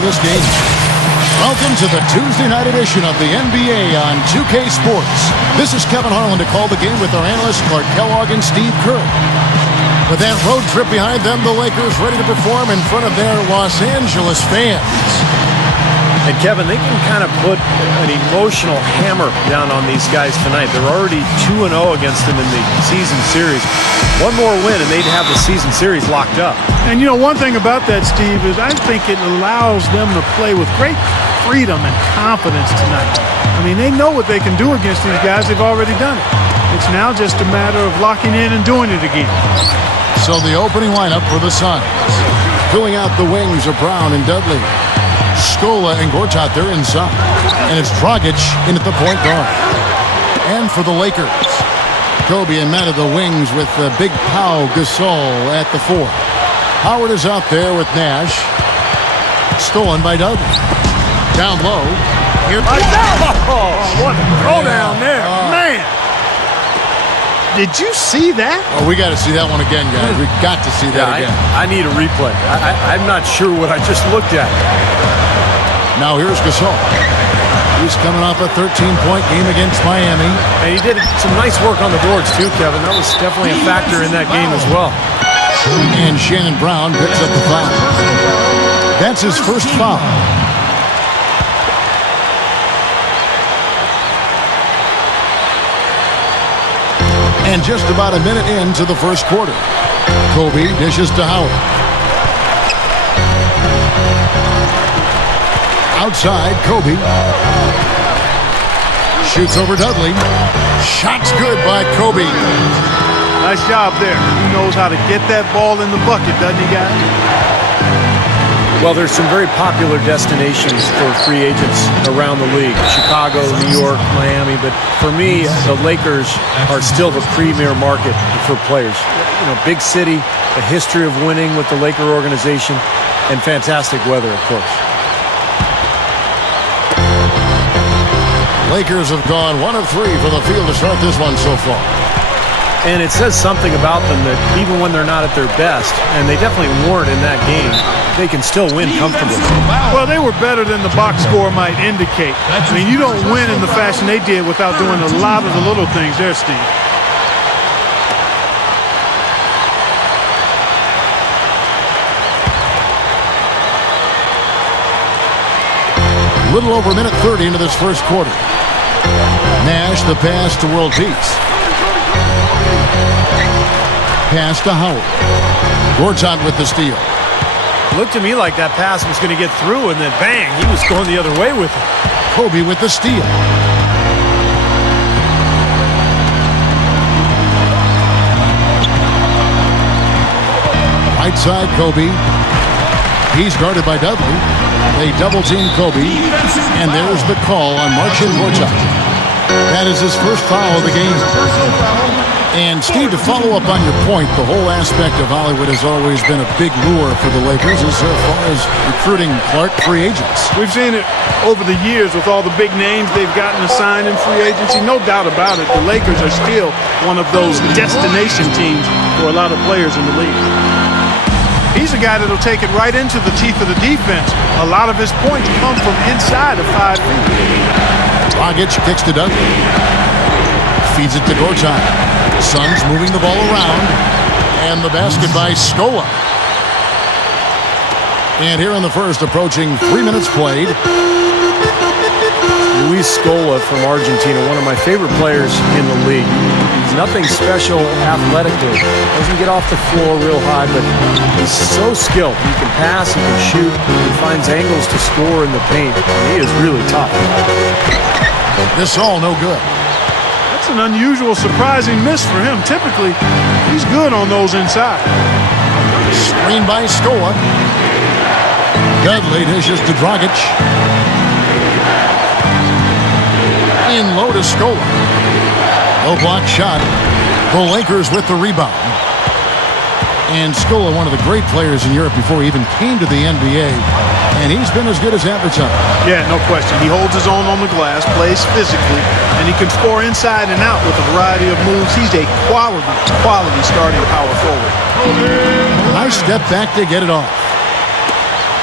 into this game. Welcome to the Tuesday night edition of the NBA on 2K Sports. This is Kevin Harlan to call the game with our analysts Clark Kellogg and Steve Kerr. With that road trip behind them, the Lakers ready to perform in front of their Los Angeles fans. And Kevin, they can kind of put an emotional hammer down on these guys tonight. They're already 2-0 against them in the season series. One more win and they'd have the season series locked up. And you know, one thing about that, Steve, is I think it allows them to play with great freedom and confidence tonight. I mean, they know what they can do against these guys. They've already done it. It's now just a matter of locking in and doing it again. So the opening lineup for the Suns. Filling out the wings of Brown and Dudley. Scola and Gortat, they're inside. And it's Dragic in at the point guard. And for the Lakers, Kobe and Matt of the wings with Big Pau Gasol at the 4. Howard is out there with Nash. Stolen by Dudley. Down low. Here. Oh, what a throw down there. Man. Did you see that? Oh, we got to see that one again, guys. We got to see that again. I need a replay. I'm not sure what I just looked at. Now here's Gasol. He's coming off a 13-point game against Miami. And he did some nice work on the boards too, Kevin. That was definitely a factor in that game as well. And Shannon Brown picks up the foul. That's his first foul. And just about a minute into the first quarter. Kobe dishes to Howard. Outside, Kobe. Shoots over Dudley. Shot's good by Kobe. Nice job there. He knows how to get that ball in the bucket, doesn't he, guys? Well, there's some very popular destinations for free agents around the league. Chicago, New York, Miami. But for me, the Lakers are still the premier market for players. You know, big city, a history of winning with the Laker organization, and fantastic weather, of course. Lakers have gone 1 of 3 for the field to start this one so far. And it says something about them that even when they're not at their best, and they definitely weren't in that game, they can still win comfortably. Well, they were better than the box score might indicate. I mean, you don't win in the fashion they did without doing a lot of the little things there, Steve. A little over a minute 30 into this first quarter. Nash, the pass to World Peace. Pass to Howard. Gortat with the steal. Looked to me like that pass was going to get through, and then bang, he was going the other way with it. Kobe with the steal. Right side, Kobe. He's guarded by Dudley. They double-team Kobe, and there's the call on Marcin Gortat. That is his first foul of the game. And, Steve, to follow up on your point, the whole aspect of Hollywood has always been a big lure for the Lakers as far as recruiting Clark free agents. We've seen it over the years with all the big names they've gotten assigned in free agency. No doubt about it, the Lakers are still one of those destination teams for a lot of players in the league. He's a guy that'll take it right into the teeth of the defense. A lot of his points come from inside of 5 feet. Dragic kicks to Dudley. Feeds it to Gortat. Suns moving the ball around. And the basket by Scola. And here in the first, approaching 3 minutes played. Luis Scola from Argentina, one of my favorite players in the league. He's nothing special athletically. Doesn't get off the floor real high, but he's so skilled. He can pass, he can shoot, he finds angles to score in the paint. He is really tough. This all no good. That's an unusual, surprising miss for him. Typically, he's good on those inside. Screen by Scola. Dudley dishes to Dragic. In low to Scola. No block shot. The Lakers with the rebound. And Scola, one of the great players in Europe before he even came to the NBA. And he's been as good as advertised. Yeah, no question. He holds his own on the glass, plays physically, and he can score inside and out with a variety of moves. He's a quality starting power forward. Nice step back to get it off.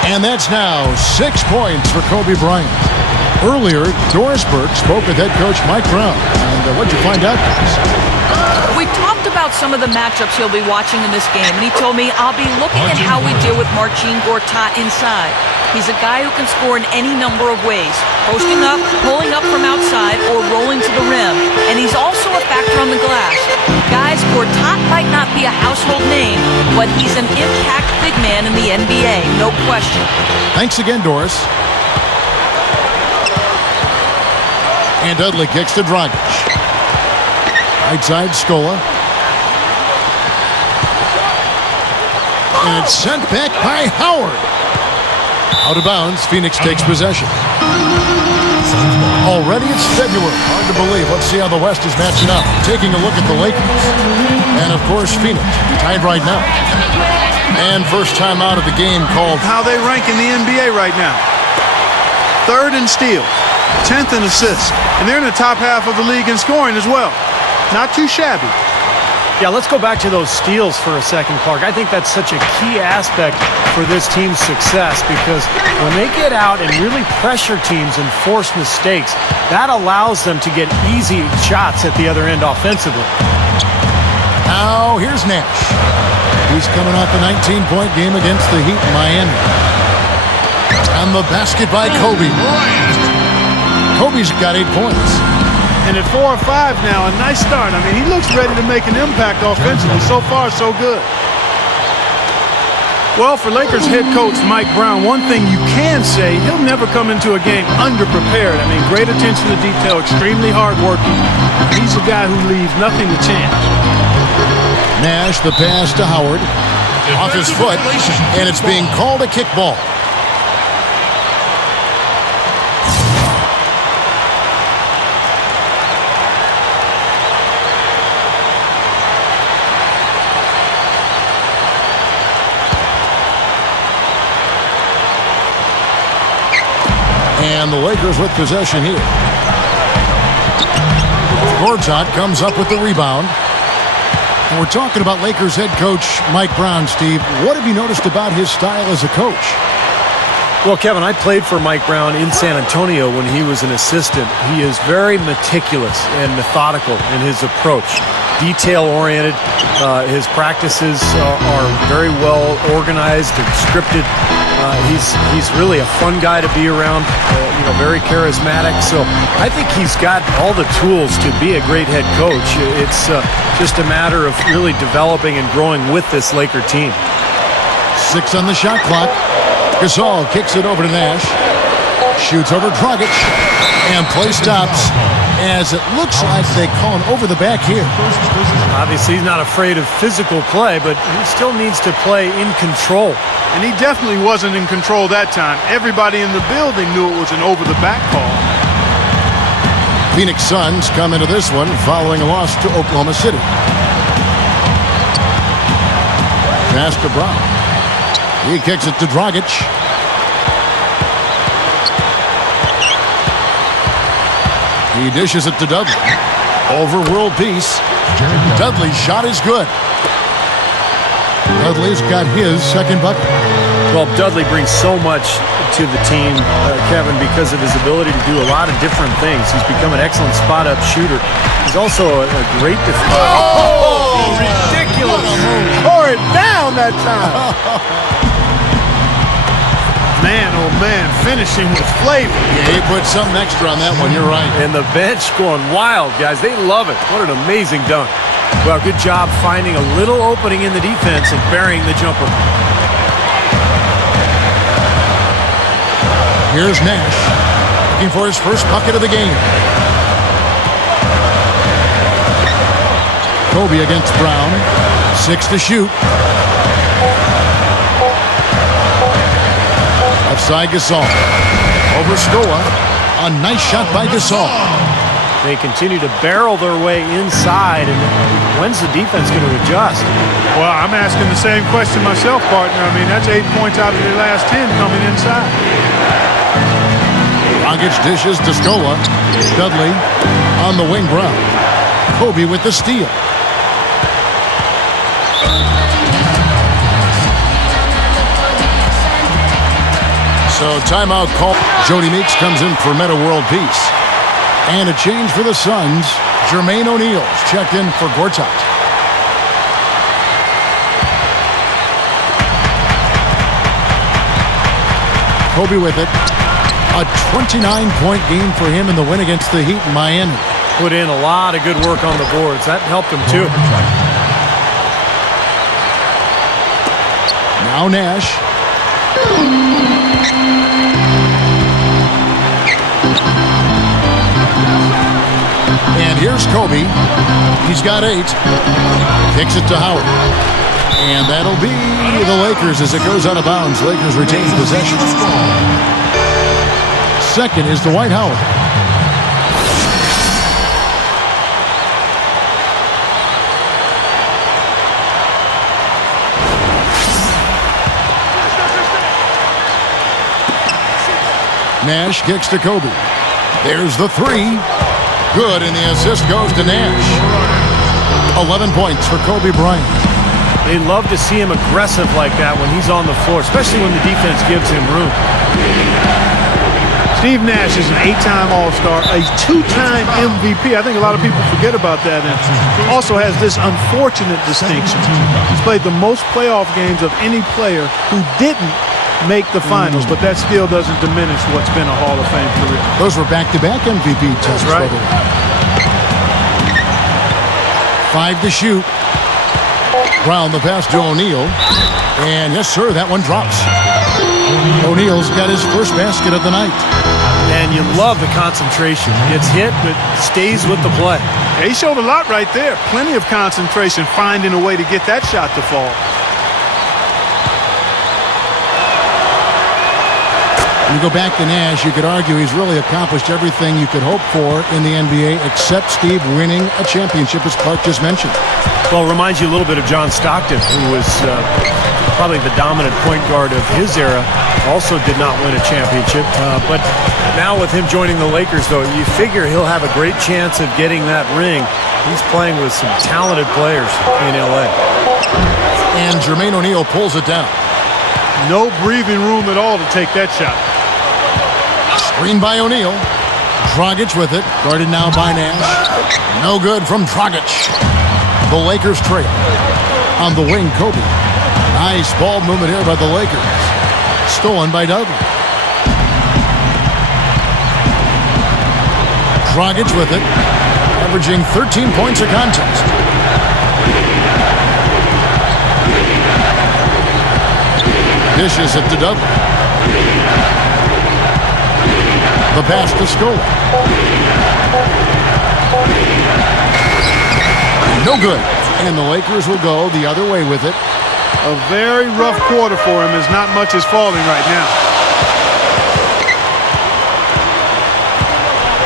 And that's now 6 points for Kobe Bryant. Earlier, Doris Burke spoke with head coach Mike Brown. And what'd you find out, guys? We talked about some of the matchups he'll be watching in this game, and he told me I'll be looking at how we deal with Marcin Gortat inside. He's a guy who can score in any number of ways, posting up, pulling up from outside, or rolling to the rim. And he's also a factor on the glass. Guys, Gortat might not be a household name, but he's an impact big man in the NBA, no question. Thanks again, Doris. And Dudley kicks to Dragic. Right side, Scola. And it's sent back by Howard. Out of bounds, Phoenix takes possession. Already it's February. Hard to believe. Let's see how the West is matching up. Taking a look at the Lakers. And, of course, Phoenix, tied right now. And first time out of the game called. How they rank in the NBA right now. 3rd in steals, 10th in assists. And they're in the top half of the league in scoring as well. Not too shabby. Yeah, let's go back to those steals for a second, Clark. I think that's such a key aspect for this team's success because when they get out and really pressure teams and force mistakes, that allows them to get easy shots at the other end offensively. Now, here's Nash. He's coming off a 19-point game against the Heat in Miami. And the basket by Kobe. Kobe's got 8 points. And at 4 or 5 now, a nice start. I mean, he looks ready to make an impact offensively. So far, so good. Well, for Lakers head coach Mike Brown, one thing you can say, he'll never come into a game underprepared. I mean, great attention to detail, extremely hardworking. He's a guy who leaves nothing to chance. Nash, the pass to Howard. Off his foot, and it's being called a kickball. And the Lakers with possession here. Gortat comes up with the rebound. And we're talking about Lakers head coach Mike Brown, Steve. What have you noticed about his style as a coach? Well, Kevin, I played for Mike Brown in San Antonio when he was an assistant. He is very meticulous and methodical in his approach. Detail-oriented. His practices are very well organized and scripted. He's really a fun guy to be around, very charismatic. So I think he's got all the tools to be a great head coach. It's just a matter of really developing and growing with this Laker team. 6 on the shot clock. Gasol kicks it over to Nash. Shoots over Dragic. And play stops as it looks like they call him over the back here. Obviously, he's not afraid of physical play, but he still needs to play in control. And he definitely wasn't in control that time. Everybody in the building knew it was an over-the-back call. Phoenix Suns come into this one following a loss to Oklahoma City. Pass to Brown. He kicks it to Dragic. He dishes it to Dudley. Over world peace. Dudley's shot is good. Dudley's got his second bucket. Well, Dudley brings so much to the team, Kevin, because of his ability to do a lot of different things. He's become an excellent spot-up shooter. He's also a great defender. Oh, ridiculous. Tore it down that time. Man, oh man, finishing with flavor. Yeah, he put something extra on that one. You're right. And the bench going wild, guys. They love it. What an amazing dunk. Well, good job finding a little opening in the defense and burying the jumper. Here's Nash looking for his first bucket of the game. Kobe against Brown. 6 to shoot. Outside Gasol. Over Scola. A nice shot by Gasol. They continue to barrel their way inside, and when's the defense going to adjust? Well, I'm asking the same question myself, partner. I mean, that's 8 points out of their last 10 coming inside. Dragic dishes to Scola. Dudley on the wing. Brown. Kobe with the steal. So timeout call. Jody Meeks comes in for Meta World Peace. And a change for the Suns. Jermaine O'Neal's checked in for Gortat. Kobe with it. A 29-point game for him in the win against the Heat in Miami. Put in a lot of good work on the boards. That helped him too. Now Nash. And here's Kobe. He's got 8. Kicks it to Howard. And that'll be the Lakers as it goes out of bounds. Lakers retain possession. Second is Dwight Howard. Nash kicks to Kobe. There's the 3. Good, and the assist goes to Nash. 11 points for Kobe Bryant. They love to see him aggressive like that when he's on the floor, especially when the defense gives him room. Steve Nash is an 8-time All-Star, a 2-time MVP. I think a lot of people forget about that. And also has this unfortunate distinction. He's played the most playoff games of any player who didn't make the finals, but that still doesn't diminish what's been a Hall of Fame career. Those were back-to-back MVP tests. That's right. 5 to shoot. Brown the pass to O'Neal. And yes, sir, that one drops. O'Neal's got his first basket of the night. And you love the concentration. Gets hit, but stays with the play. He showed a lot right there. Plenty of concentration, finding a way to get that shot to fall. You go back to Nash, you could argue he's really accomplished everything you could hope for in the NBA, except, Steve, winning a championship, as Clark just mentioned. Well, it reminds you a little bit of John Stockton, who was probably the dominant point guard of his era. Also did not win a championship. But now with him joining the Lakers, though, you figure he'll have a great chance of getting that ring. He's playing with some talented players in L.A. And Jermaine O'Neal pulls it down. No breathing room at all to take that shot. Screen by O'Neal. Dragic with it. Guarded now by Nash. No good from Dragic. The Lakers trail. On the wing, Kobe. Nice ball movement here by the Lakers. Stolen by Dudley. Dragic with it. Averaging 13 points a contest. Dishes it to Dudley. The pass to Scola. No good. And the Lakers will go the other way with it. A very rough quarter for him as not much is falling right now.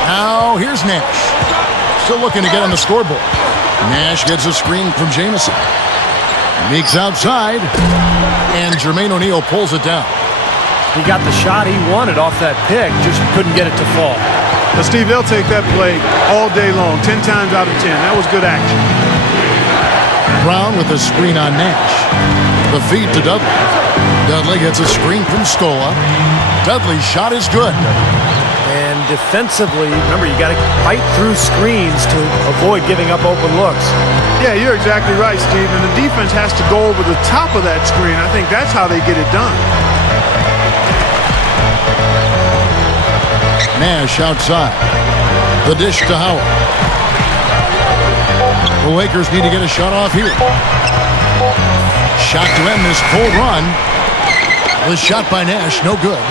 Now here's Nash. Still looking to get on the scoreboard. Nash gets a screen from Jamison. Meeks outside. And Jermaine O'Neal pulls it down. He got the shot he wanted off that pick, just couldn't get it to fall. But Steve, they'll take that play all day long, 10 times out of 10. That was good action. Brown with a screen on Nash. The feed to Dudley. Dudley gets a screen from Scola. Dudley's shot is good. And defensively, remember, you got to fight through screens to avoid giving up open looks. Yeah, you're exactly right, Steve. And the defense has to go over the top of that screen. I think that's how they get it done. Nash outside. The dish to Howard. The Lakers need to get a shot off here. Shot to end this cold run. The shot by Nash, no good.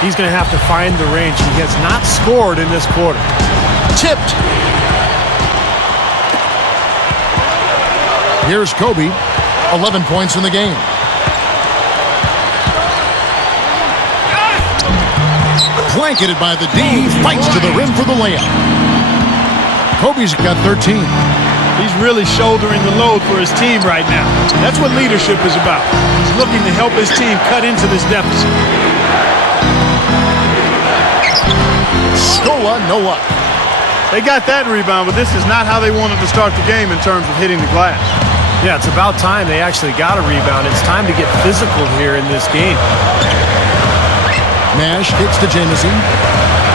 He's going to have to find the range. He has not scored in this quarter. Tipped. Here's Kobe. 11 points in the game. Blanketed by the D. Fights to the rim for the layup. Kobe's got 13. He's really shouldering the load for his team right now. That's what leadership is about. He's looking to help his team cut into this deficit. Scola, no luck. They got that rebound, but this is not how they wanted to start the game in terms of hitting the glass. Yeah, it's about time they actually got a rebound. It's time to get physical here in this game. Nash kicks to Jamison.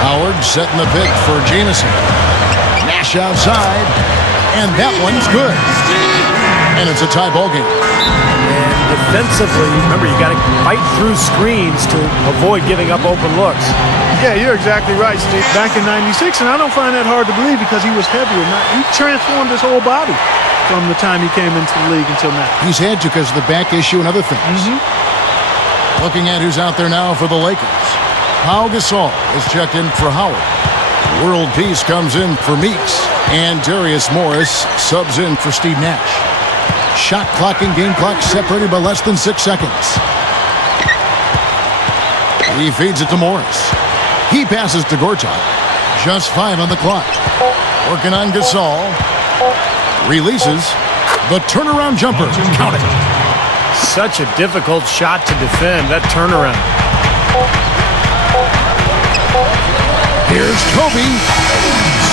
Howard setting the pick for Jamison. Nash outside, and that one's good. And it's a tie ball game. And defensively, remember, you got to fight through screens to avoid giving up open looks. Yeah, you're exactly right, Steve. Back in '96, and I don't find that hard to believe because he was heavier. He transformed his whole body from the time he came into the league until now. He's had to because of the back issue and other things. Looking at who's out there now for the Lakers. Pau Gasol is checked in for Howard. World Peace comes in for Meeks. And Darius Morris subs in for Steve Nash. Shot clock and game clock separated by less than 6 seconds. He feeds it to Morris. He passes to Gortat. Just 5 on the clock. Working on Gasol. Releases. The turnaround jumper. Count it. Such a difficult shot to defend, that turnaround. Here's Kobe.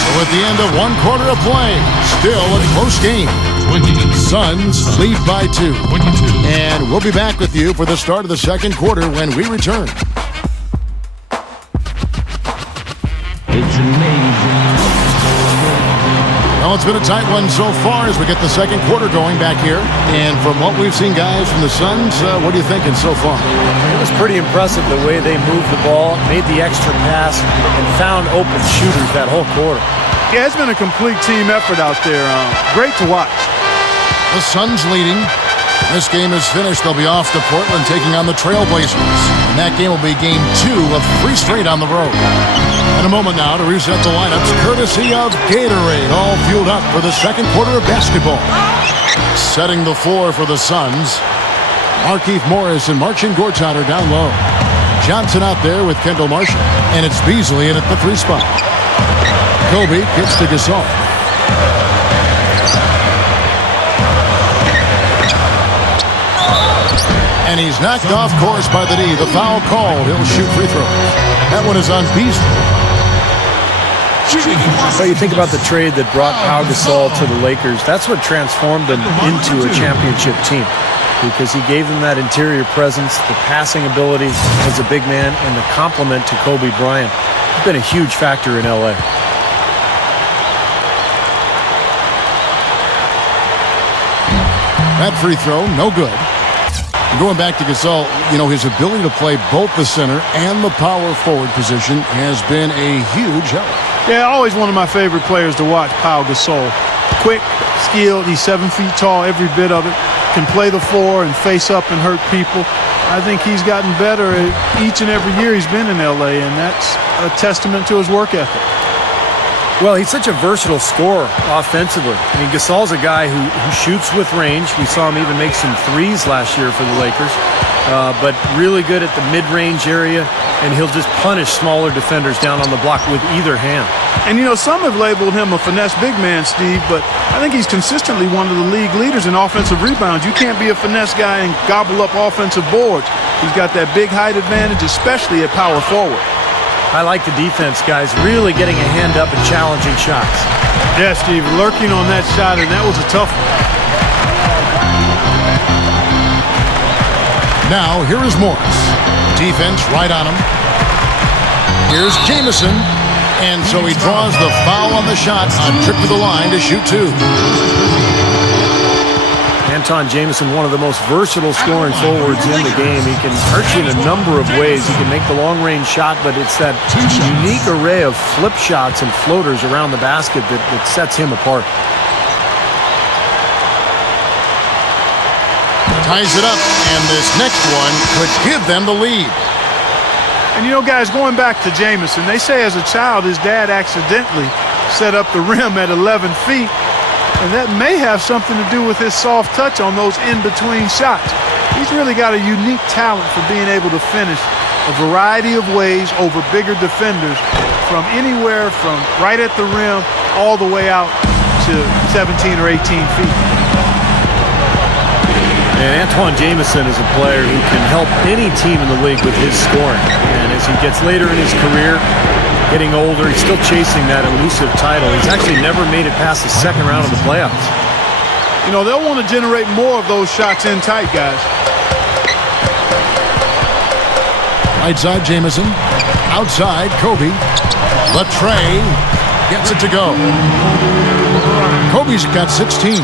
So at the end of 1 quarter of play, still a close game. Suns lead by 2. And we'll be back with you for the start of the second quarter when we return. It's amazing. Well, it's been a tight one so far as we get the second quarter going back here. And from what we've seen, guys, from the Suns, what are you thinking so far? It was pretty impressive the way they moved the ball, made the extra pass, and found open shooters that whole quarter. Yeah, it's been a complete team effort out there. Great to watch. The Suns leading. This game is finished. They'll be off to Portland taking on the Trailblazers. And that game will be game 2 of 3 straight on the road. In a moment now to reset the lineups, courtesy of Gatorade, all fueled up for the second quarter of basketball. Setting the floor for the Suns, Markieff Morris and Marcin Gortat are down low. Johnson out there with Kendall Marshall, and it's Beasley in at the 3 spot. Kobe kicks to Gasol. And he's knocked off course by the D. The foul called. He'll shoot free throws. That one is on Beasley. So you think about the trade that brought Pau Gasol to the Lakers. That's what transformed them into a championship team because he gave them that interior presence, the passing ability as a big man, and the complement to Kobe Bryant. He's been a huge factor in L.A. That free throw, no good. Going back to Gasol, you know, his ability to play both the center and the power forward position has been a huge help. Yeah, always one of my favorite players to watch, Pau Gasol. Quick, skilled, he's 7 feet tall, every bit of it. Can play the floor and face up and hurt people. I think he's gotten better each and every year he's been in L.A., and that's a testament to his work ethic. Well, he's such a versatile scorer offensively. I mean, Gasol's a guy who shoots with range. We saw him even make some threes last year for the Lakers, but really good at the mid-range area, and he'll just punish smaller defenders down on the block with either hand. And, you know, some have labeled him a finesse big man, Steve, but I think he's consistently one of the league leaders in offensive rebounds. You can't be a finesse guy and gobble up offensive boards. He's got that big height advantage, especially at power forward. I like the defense, guys, really getting a hand up and challenging shots. Yeah, Steve, lurking on that shot, and that was a tough one. Now, here is Morris. Defense right on him. Here's Jamison. And so he draws the foul on the shot on trip to the line to shoot 2. Anton Jamison, one of the most versatile scoring forwards in the game. He can hurt you in a number of ways. He can make the long-range shot, but it's that unique array of flip shots and floaters around the basket that sets him apart. Ties it up, and this next one could give them the lead. And, you know, guys, going back to Jamison, they say as a child his dad accidentally set up the rim at 11 feet. And that may have something to do with his soft touch on those in-between shots. He's really got a unique talent for being able to finish a variety of ways over bigger defenders from anywhere from right at the rim all the way out to 17 or 18 feet. And Antoine Jamison is a player who can help any team in the league with his scoring. And as he gets later in his career, getting older, he's still chasing that elusive title. He's actually never made it past the second round of the playoffs. You know, they'll want to generate more of those shots in tight, guys. Right side, Jamison. Outside, Kobe. The tray. Gets it to go. Kobe's got 16.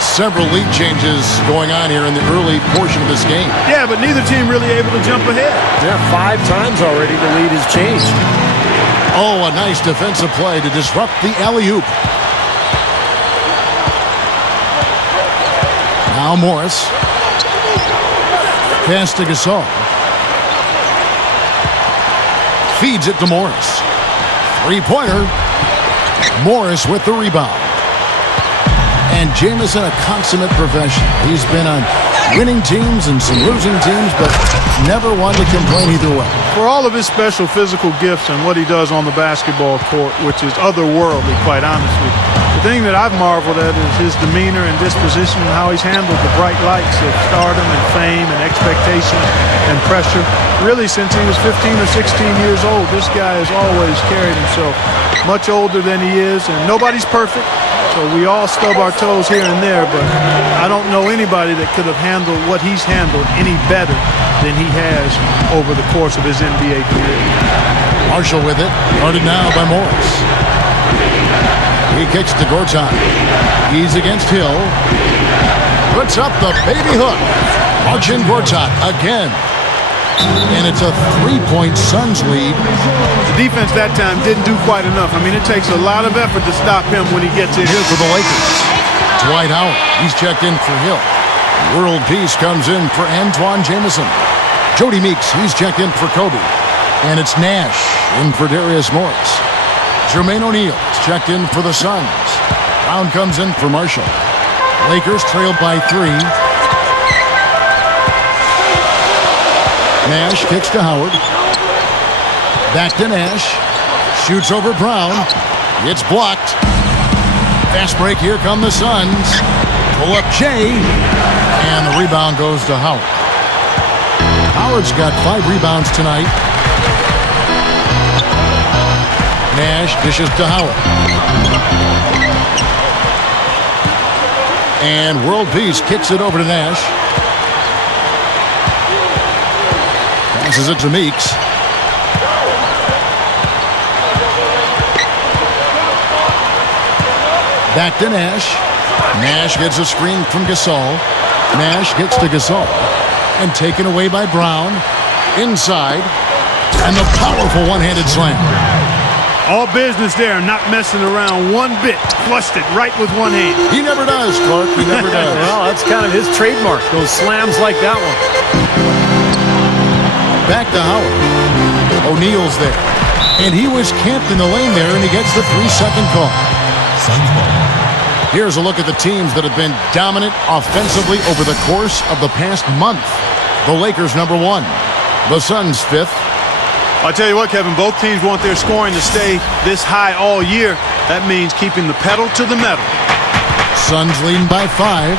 Several lead changes going on here in the early portion of this game. Yeah, but neither team really able to jump ahead. Yeah, 5 times already the lead has changed. Oh, a nice defensive play to disrupt the alley-oop. Now Morris. Pass to Gasol. Feeds it to Morris. Three-pointer. Morris with the rebound. And Jamison, a consummate professional. He's been on winning teams and some losing teams, but never one to complain either way. For all of his special physical gifts and what he does on the basketball court, which is otherworldly, quite honestly, the thing that I've marveled at is his demeanor and disposition and how he's handled the bright lights of stardom and fame and expectations and pressure. Really, since he was 15 or 16 years old, this guy has always carried himself much older than he is, and nobody's perfect. So we all stub our toes here and there, but I don't know anybody that could have handled what he's handled any better than he has over the course of his NBA career. Marshall with it. Guarded now by Morris. He kicks to Gortat. He's against Hill. Puts up the baby hook. Marcin Gortat again. And it's a 3-point Suns lead. The defense that time didn't do quite enough. I mean, it takes a lot of effort to stop him when he gets in. Here for the Lakers. Dwight Howard. He's checked in for Hill. World Peace comes in for Antoine Jamison. Jody Meeks, he's checked in for Kobe. And it's Nash in for Darius Morris. Jermaine O'Neal is checked in for the Suns. Brown comes in for Marshall. Lakers trailed by 3. Nash kicks to Howard. Back to Nash. Shoots over Brown. It's blocked. Fast break. Here come the Suns. Pull up Jay. And the rebound goes to Howard. Howard's got 5 rebounds tonight. Nash dishes to Howard. And World Peace kicks it over to Nash. Passes it to Meeks. Back to Nash. Nash gets a screen from Gasol. Nash gets to Gasol. And taken away by Brown. Inside. And the powerful one-handed slam. All business there, not messing around one bit. Flushed it right with one hand. He never does, Clark. He never does. Well, that's kind of his trademark, those slams like that one. Back to Howard. O'Neal's there. And he was camped in the lane there, and he gets the 3-second call. Here's a look at the teams that have been dominant offensively over the course of the past month. The Lakers, number 1. The Suns, 5th. I'll tell you what, Kevin, both teams want their scoring to stay this high all year. That means keeping the pedal to the metal. Suns leading by 5.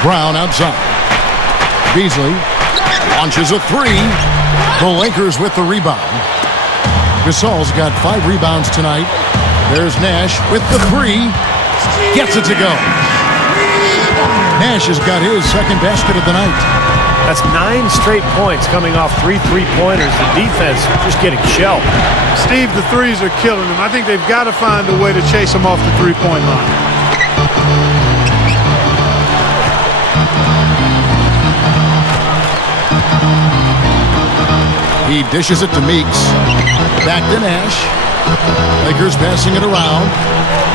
Brown outside. Beasley launches a 3. The Lakers with the rebound. Gasol's got 5 rebounds tonight. There's Nash with the 3. Gets it to go. Nash has got his second basket of the night. That's 9 straight points coming off 3 3-pointers. The defense just getting shelled. Steve, the threes are killing them. I think they've got to find a way to chase them off the three-point line. He dishes it to Meeks. Back to Nash. Lakers passing it around.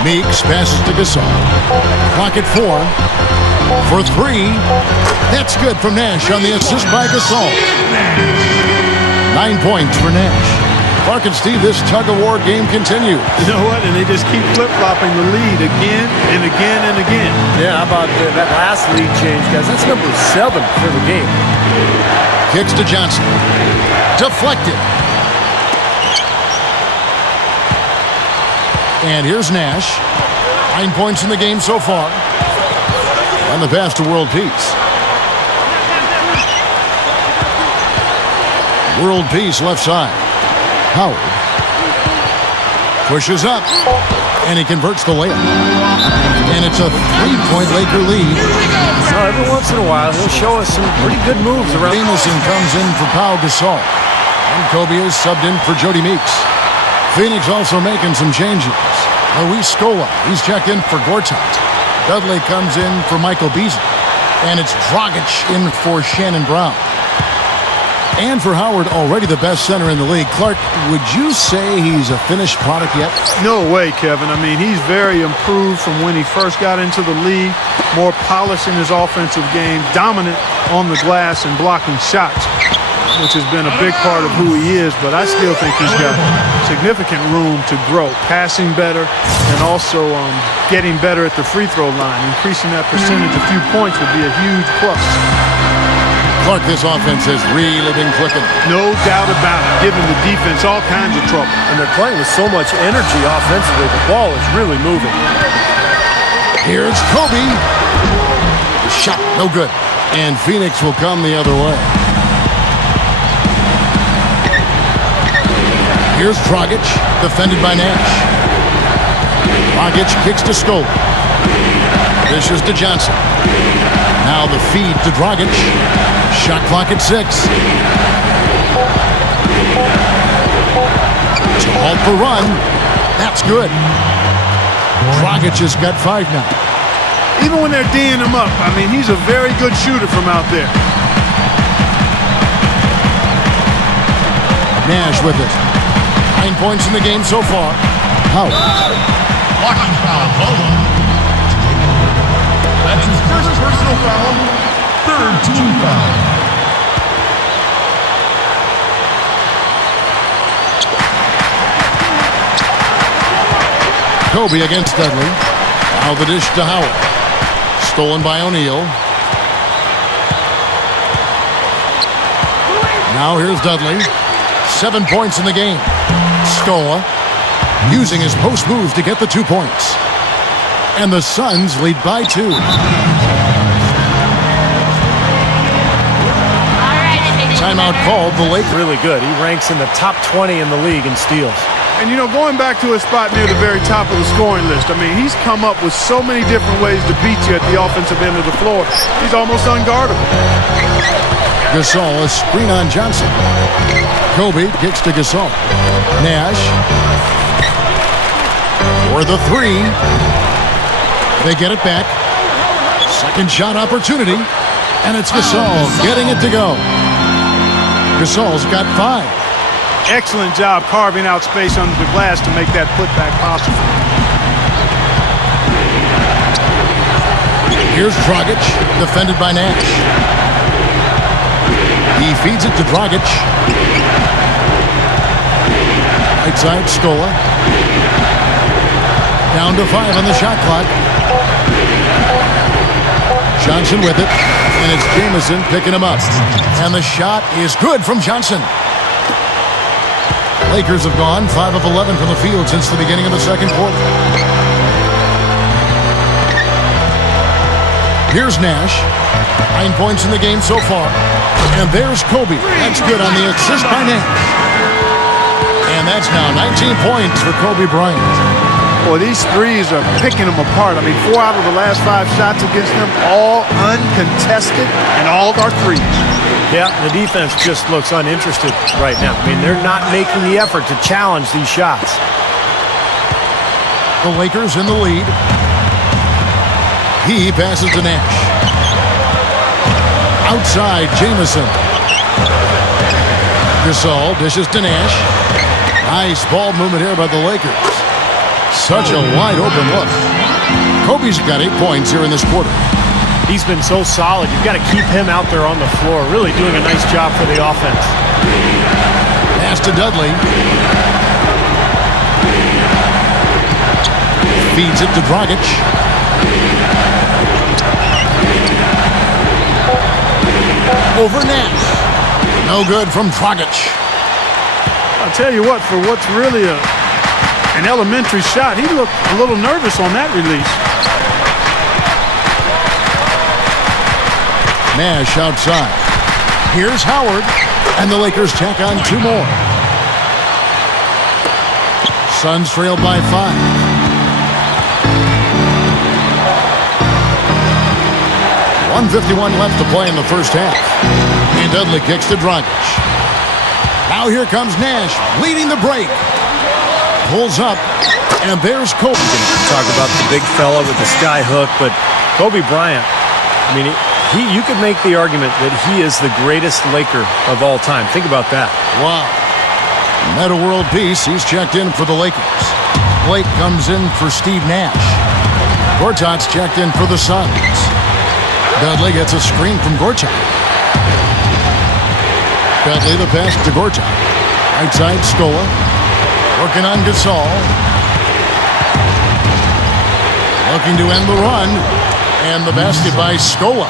Meeks passes to Gasol. Clock at 4. For 3. That's good from Nash on the assist by Gasol. 9 points for Nash. Clark and Steve, this tug-of-war game continues. You know what? And they just keep flip-flopping the lead again and again and again. Yeah, how about that last lead change, guys? That's number 7 for the game. Kicks to Johnson. Deflected. And here's Nash. 9 points in the game so far. On the pass to World Peace. World Peace left side. Howard pushes up, and he converts the layup. And it's a 3-point Laker lead. Every once in a while, he'll show us some pretty good moves around. Jamison comes in for Pau Gasol. And Kobe is subbed in for Jody Meeks. Phoenix also making some changes. Luis Scola, he's checked in for Gortat. Dudley comes in for Michael Beasley. And it's Dragic in for Shannon Brown. And for Howard, already the best center in the league. Clark, would you say he's a finished product yet? No way, Kevin. I mean, he's very improved from when he first got into the league. More polished in his offensive game, dominant on the glass and blocking shots, which has been a big part of who he is. But I still think he's got significant room to grow, passing better and also getting better at the free throw line. Increasing that percentage a few points would be a huge plus. Clark, this offense has really been clicking. No doubt about it, giving the defense all kinds of trouble. And they're playing with so much energy offensively. The ball is really moving. Here's Kobe. The shot, no good. And Phoenix will come the other way. Here's Dragic, defended by Nash. Dragic kicks to Scola. Dishes to Johnson. Now the feed to Dragic. Shot clock at 6. To halt the run. That's good. Dragic has got 5 now. Even when they're D'ing him up, I mean, he's a very good shooter from out there. Nash with it. 9 points in the game so far. Howard. Blocking foul, Bowen. That's his first personal foul, third team foul. Kobe against Dudley. Now the dish to Howard. Stolen by O'Neal. Now here's Dudley. 7 points in the game. Scola using his post move to get the 2 points. And the Suns lead by 2. Timeout called. The Lakers. Really good. He ranks in the top 20 in the league in steals. And, you know, going back to his spot near the very top of the scoring list, I mean, he's come up with so many different ways to beat you at the offensive end of the floor. He's almost unguardable. Gasol, a screen on Johnson. Kobe kicks to Gasol. Nash. For the 3. They get it back. Second shot opportunity. And it's Gasol getting it to go. Gasol's got 5. Excellent job carving out space under the glass to make that putback possible. Here's Dragic, defended by Nash. He feeds it to Dragic. Right side, Scola. Down to 5 on the shot clock. Johnson with it. And it's Jamison picking him up. And the shot is good from Johnson. Lakers have gone 5 of 11 from the field since the beginning of the second quarter. Here's Nash. 9 points in the game so far. And there's Kobe. That's good on the assist by Nash. And that's now 19 points for Kobe Bryant. Boy, these threes are picking them apart. I mean, 4 out of the last 5 shots against them, all uncontested, and all are threes. Yeah, the defense just looks uninterested right now. I mean, they're not making the effort to challenge these shots. The Lakers in the lead. He passes to Nash. Outside, Jamison. Gasol dishes to Nash. Nice ball movement here by the Lakers. Such a wide open look. Kobe's got 8 points here in this quarter. He's been so solid. You've got to keep him out there on the floor. Really doing a nice job for the offense. Pass to Dudley. Feeds it to Dragic. Over Nash. No good from Dragic. I'll tell you what, for what's really an elementary shot, he looked a little nervous on that release. Nash outside. Here's Howard. And the Lakers tack on 2 more. Suns trail by 5. 1:51 left to play in the first half. And Dudley kicks to Dragic. Now here comes Nash, leading the break. Pulls up, and there's Kobe. Talk about the big fella with the sky hook, but Kobe Bryant, I mean, you could make the argument that he is the greatest Laker of all time. Think about that. Wow. Meta world peace. He's checked in for the Lakers. Blake comes in for Steve Nash. Gortat's checked in for the Suns. Dudley gets a screen from Gortat. Dudley the pass to Gortat. Right side, Scola. Working on Gasol. Looking to end the run. And the basket by Scola.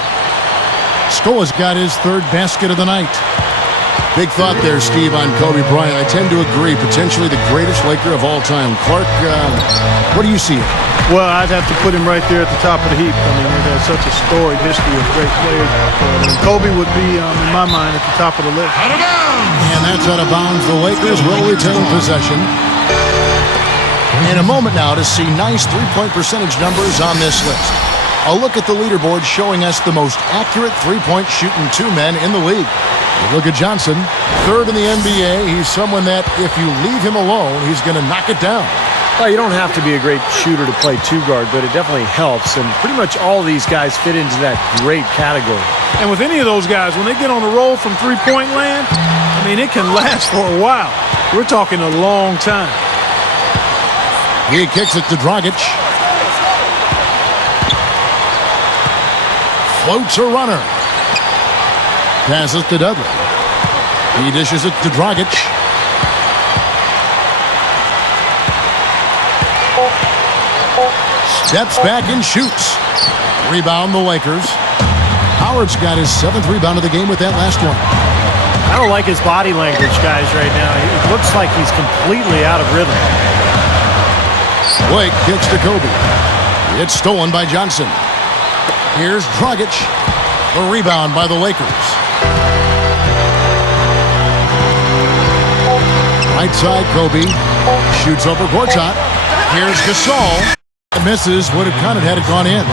Scola's got his third basket of the night. Big thought there, Steve, on Kobe Bryant. I tend to agree. Potentially the greatest Laker of all time. Clark, what do you see? Well, I'd have to put him right there at the top of the heap. I mean, it has such a storied history of great players. Kobe would be, in my mind, at the top of the list. And that's out of bounds. The Lakers will retain possession. In a moment now to see nice three-point percentage numbers on this list. A look at the leaderboard showing us the most accurate three-point shooting two men in the league. You look at Johnson, third in the NBA. He's someone that if you leave him alone, he's going to knock it down. Well, you don't have to be a great shooter to play two guard, but it definitely helps. And pretty much all these guys fit into that great category. And with any of those guys, when they get on a roll from three-point land, I mean, it can last for a while. We're talking a long time. He kicks it to Dragic. Floats a runner. Passes to Dudley. He dishes it to Dragic. Steps back and shoots. Rebound the Lakers. Howard's got his 7th rebound of the game with that last one. I don't like his body language, guys, right now. It looks like he's completely out of rhythm. Blake kicks to Kobe. It's stolen by Johnson. Here's Dragic. The rebound by the Lakers. Right side, Kobe. Shoots over Gortat. Here's Gasol. Misses, would have counted had it gone in.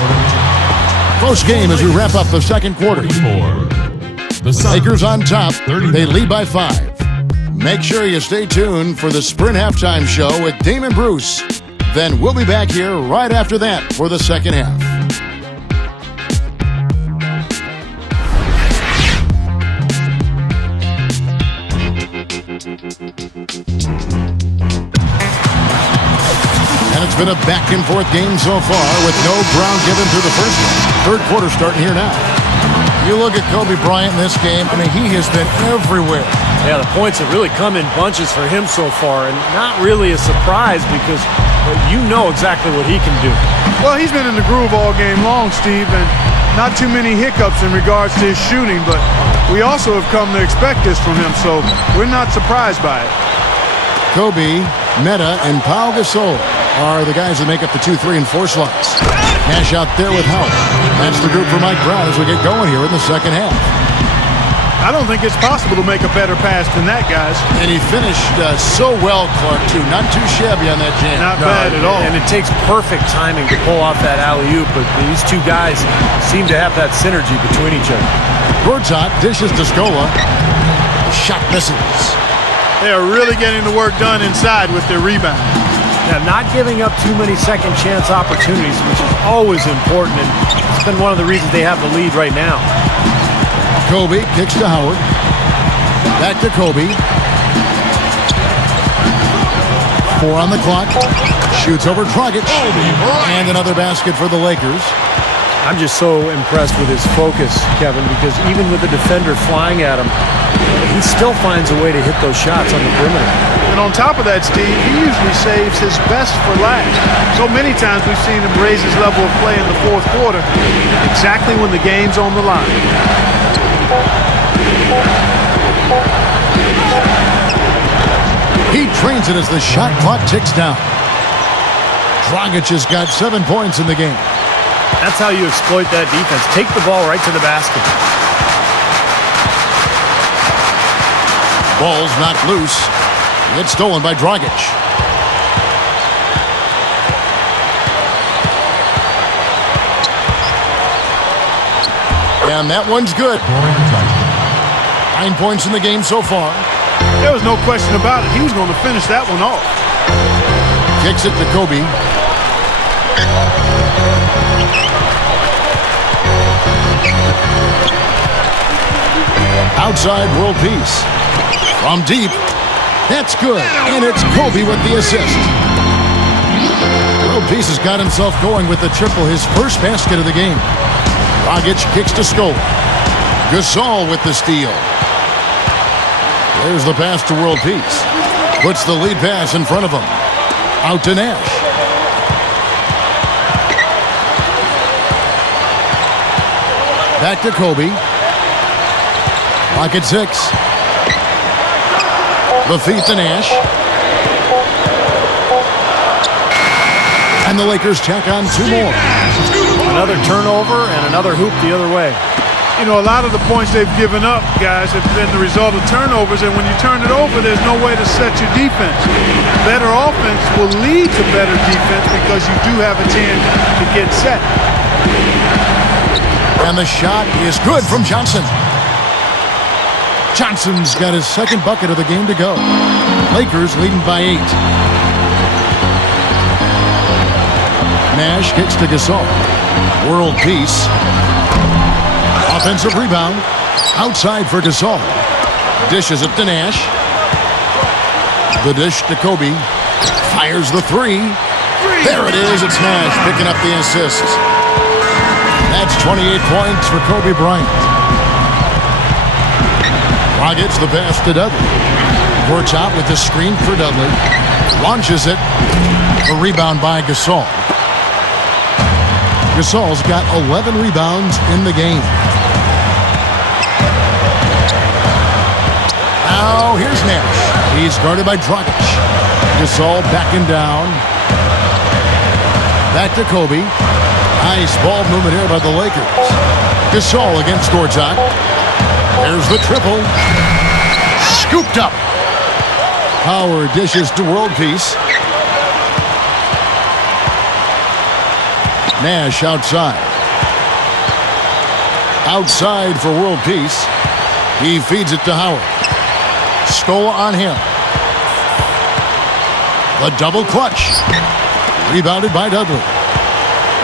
Close game as we wrap up the second quarter. The Lakers on top. They lead by 5. Make sure you stay tuned for the Sprint Halftime Show with Damon Bruce. Then we'll be back here right after that for the second half. It's been a back-and-forth game so far with no ground given through the first one. Third quarter starting here now. You look at Kobe Bryant in this game, I mean, he has been everywhere. Yeah, the points have really come in bunches for him so far, and not really a surprise because you know exactly what he can do. Well, he's been in the groove all game long, Steve, and not too many hiccups in regards to his shooting, but we also have come to expect this from him, so we're not surprised by it. Kobe, Meta, and Pau Gasol are the guys that make up the 2, 3, and 4 slots. Nash out there with help. That's the group for Mike Brown as we get going here in the second half. I don't think it's possible to make a better pass than that, guys. And he finished so well, Clark, too. Not too shabby on that jam. Not bad at all. And it takes perfect timing to pull off that alley-oop, but these two guys seem to have that synergy between each other. Gortat dishes to Scola. The shot misses. They are really getting the work done inside with their rebound. Now, not giving up too many second chance opportunities, which is always important, and it's been one of the reasons they have the lead right now. Kobe kicks to Howard. Back to Kobe. 4 on the clock. Shoots over Dragic. And another basket for the Lakers. I'm just so impressed with his focus, Kevin, because even with the defender flying at him, he still finds a way to hit those shots on the perimeter. And on top of that, Steve, he usually saves his best for last. So many times we've seen him raise his level of play in the fourth quarter, exactly when the game's on the line. He trains it as the shot clock ticks down. Dragic has got 7 points in the game. That's how you exploit that defense. Take the ball right to the basket. Ball's knocked loose. It's stolen by Dragic. And that one's good. 9 points in the game so far. There was no question about it. He was going to finish that one off. Kicks it to Kobe. Outside world peace. From deep. That's good. And it's Kobe with the assist. World peace has got himself going with the triple, his first basket of the game. Dragic kicks to Scola. Gasol with the steal. There's the pass to world peace. Puts the lead pass in front of him. Out to Nash. Back to Kobe. Pocket 6. The feed to Nash. And the Lakers tack on 2 more. Another turnover and another hoop the other way. You know, a lot of the points they've given up, guys, have been the result of turnovers, and when you turn it over, there's no way to set your defense. Better offense will lead to better defense because you do have a chance to get set. And the shot is good from Johnson. Johnson's got his second bucket of the game to go. Lakers leading by 8. Nash kicks to Gasol. World peace. Offensive rebound. Outside for Gasol. Dishes it to Nash. The dish to Kobe. Fires the 3. There it is. It's Nash picking up the assist. That's 28 points for Kobe Bryant. Dragic the pass to Dudley. Works out with the screen for Dudley. Launches it. A rebound by Gasol. Gasol's got 11 rebounds in the game. Now here's Nash. He's guarded by Dragic. Gasol backing down. Back to Kobe. Nice ball movement here by the Lakers. Gasol against Gortat. There's the triple. Scooped up. Howard dishes to world peace. Nash outside. Outside for world peace. He feeds it to Howard. Scola on him. The double clutch. Rebounded by Dudley.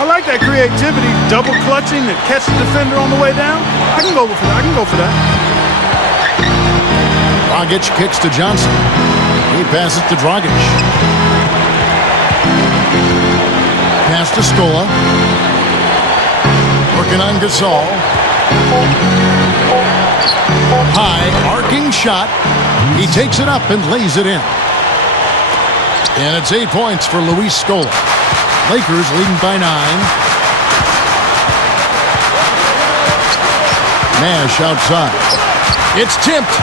I like that creativity, double clutching that catch the defender on the way down. I can go for that. I can go for that. Dragic kicks to Johnson. He passes to Dragic. Pass to Scola. Working on Gasol. High arcing shot. He takes it up and lays it in. And it's 8 points for Luis Scola. Lakers leading by 9. Nash outside. It's tipped.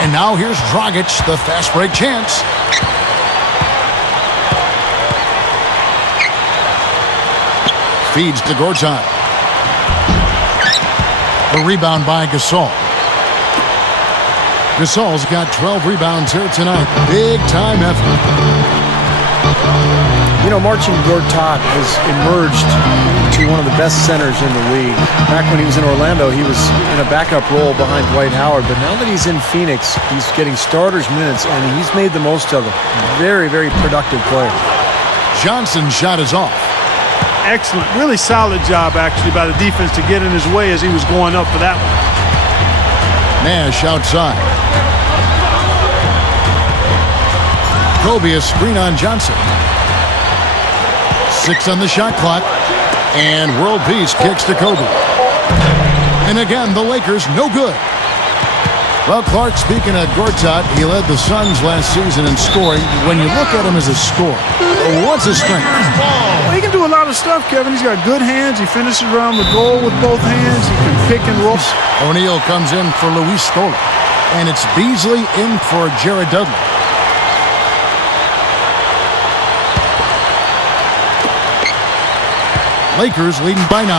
And now here's Dragic, the fast break chance. Feeds to Gortat. The rebound by Gasol. Gasol's got 12 rebounds here tonight. Big time effort. You know, Marcin Gortat has emerged to one of the best centers in the league. Back when he was in Orlando, he was in a backup role behind Dwight Howard. But now that he's in Phoenix, he's getting starters minutes, and he's made the most of them. Very, very productive player. Johnson's shot is off. Excellent. Really solid job, actually, by the defense to get in his way as he was going up for that one. Nash outside. Kobe a screen on Johnson. 6 on the shot clock. And world peace kicks to Kobe. And again, the Lakers no good. Well, Clark, speaking of Gortat, he led the Suns last season in scoring. When you look at him as a scorer, what's his strength? Well, he can do a lot of stuff, Kevin. He's got good hands. He finishes around the goal with both hands. He can pick and roll. O'Neal comes in for Luis Scola. And it's Beasley in for Jared Dudley. Lakers leading by 9.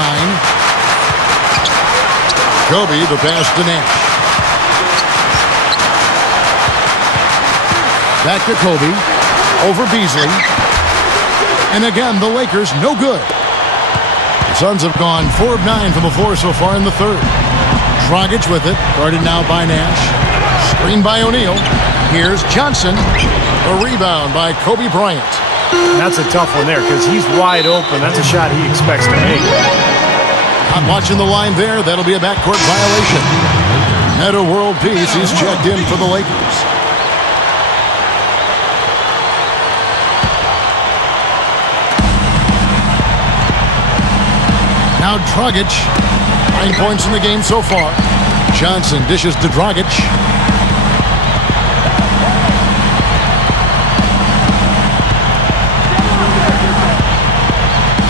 Kobe, the pass to Nash. Back to Kobe. Over Beasley. And again, the Lakers no good. Suns have gone 4 of 9 from the floor so far in the third. Dragic with it, guarded now by Nash. Screen by O'Neal. Here's Johnson. A rebound by Kobe Bryant. That's a tough one there because he's wide open. That's a shot he expects to make. Not watching the line there. That'll be a backcourt violation. Meta World Peace. He's checked in for the Lakers. Now Dragic. 9 points in the game so far. Johnson dishes to Dragic.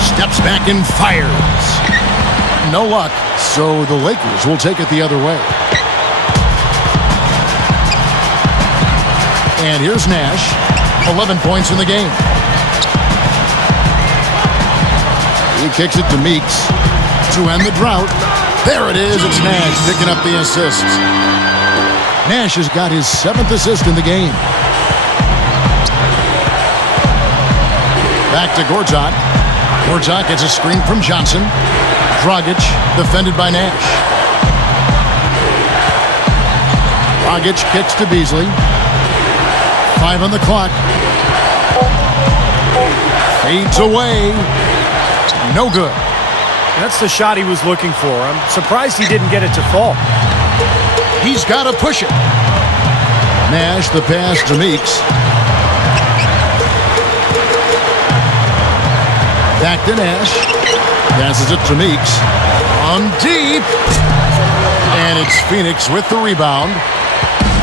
Steps back and fires. No luck, so the Lakers will take it the other way. And here's Nash. 11 points in the game. He kicks it to Meeks to end the drought. There it is. It's Nash picking up the assist. Nash has got his 7th assist in the game. Back to Gortat. Gortat gets a screen from Johnson. Dragic defended by Nash. Dragic kicks to Beasley. 5 on the clock. Fades away. No good. That's the shot he was looking for. I'm surprised he didn't get it to fall. He's got to push it. Nash the pass to Meeks. Back to Nash. Passes it to Meeks. On deep. And it's Phoenix with the rebound.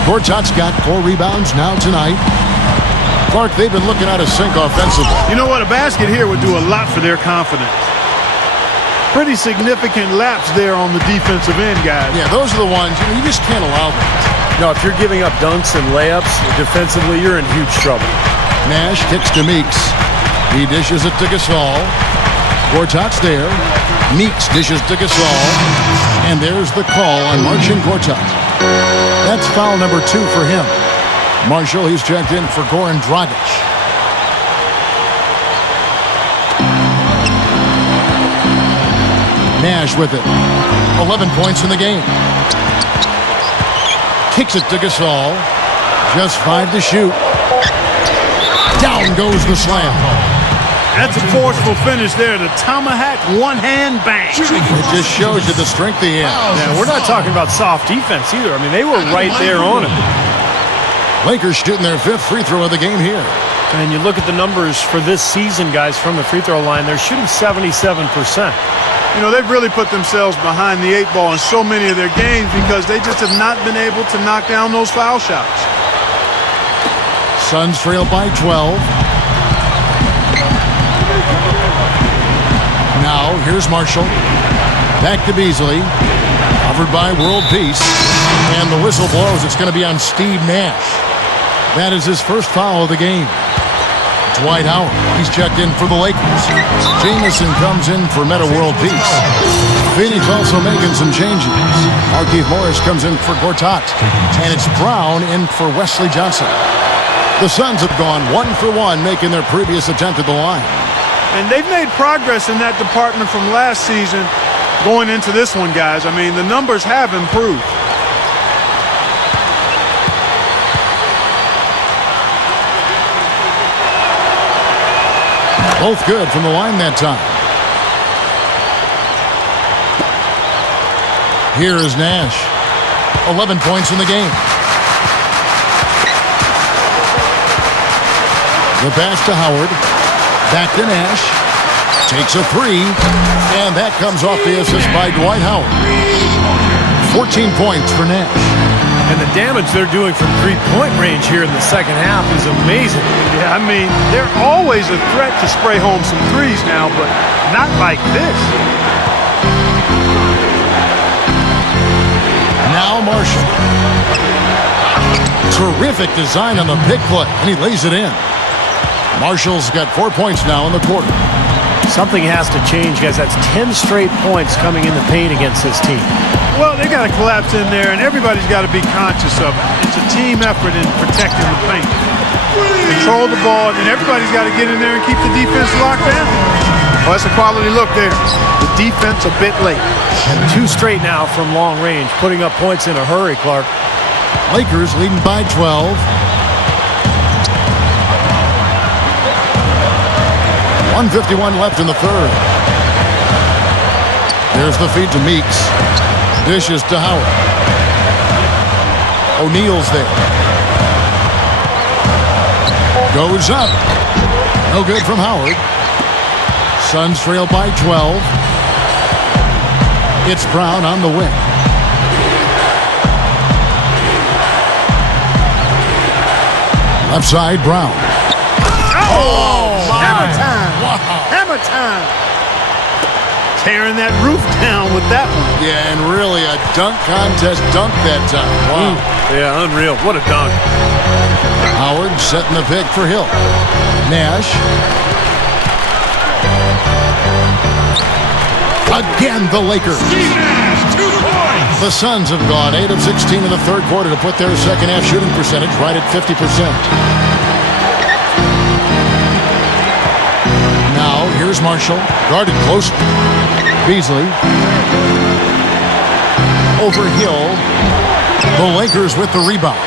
Gortat's got 4 rebounds now tonight. Clark, they've been looking out of sync offensively. You know what? A basket here would do a lot for their confidence. Pretty significant laps there on the defensive end, guys. Yeah, those are the ones, you just can't allow that. No, if you're giving up dunks and layups defensively, you're in huge trouble. Nash kicks to Meeks. He dishes it to Gasol. Gortat's there. Meeks dishes to Gasol. And there's the call on Marcin Gortat. That's foul number 2 for him. Marshall, he's checked in for Goran Dragic. Nash with it. 11 points in the game. Kicks it to Gasol. Just 5 to shoot. Down goes the slam. That's a forceful finish there. The tomahawk one-hand bang. It just shows you the strength he has. Yeah, we're not talking about soft defense either. I mean, they were right there on him. Lakers shooting their 5th free throw of the game here. And you look at the numbers for this season, guys, from the free throw line, they're shooting 77%. You know, they've really put themselves behind the 8 ball in so many of their games because they just have not been able to knock down those foul shots. Suns trail by 12. Now, here's Marshall. Back to Beasley. Covered by World Peace. And the whistle blows. It's going to be on Steve Nash. That is his first foul of the game. Dwight Howard, he's checked in for the Lakers. Jamison comes in for Meta World Peace. Phoenix also making some changes. Markieff Morris comes in for Gortat. And it's Brown in for Wesley Johnson. The Suns have gone 1 for 1, making their previous attempt at the line. And they've made progress in that department from last season going into this one, guys. I mean, the numbers have improved. Both good from the line that time. Here is Nash. 11 points in the game. The pass to Howard. Back to Nash. Takes a 3. And that comes off the assist by Dwight Howard. 14 points for Nash. And the damage they're doing from three-point range here in the second half is amazing. Yeah, I mean, they're always a threat to spray home some threes now, but not like this. Now Marshall. Terrific design on the big play, and he lays it in. Marshall's got 4 points now in the quarter. Something has to change, guys. That's 10 straight points coming in the paint against this team. Well, they got to collapse in there, and everybody's got to be conscious of it. It's a team effort in protecting the paint. Control the ball, and everybody's got to get in there and keep the defense locked down. Well, that's a quality look there. The defense a bit late. And 2 straight now from long range, putting up points in a hurry, Clark. Lakers leading by 12. 1:51 left in the third. There's the feed to Meeks. Dishes to Howard. O'Neal's there. Goes up. No good from Howard. Suns trail by 12. It's Brown on the wing. Left side, Brown. Oh, hammer time. Wow. Hammer time. Tearing that roof down with that one. Yeah, and really a dunk contest dunk that time. Wow. Yeah, unreal. What a dunk. Howard setting the pick for Hill. Nash. Again, the Lakers. Nash, 2 points. The Suns have gone 8 of 16 in the third quarter to put their second half shooting percentage right at 50%. Now, here's Marshall, guarded closely. Beasley. Over Hill. The Lakers with the rebound.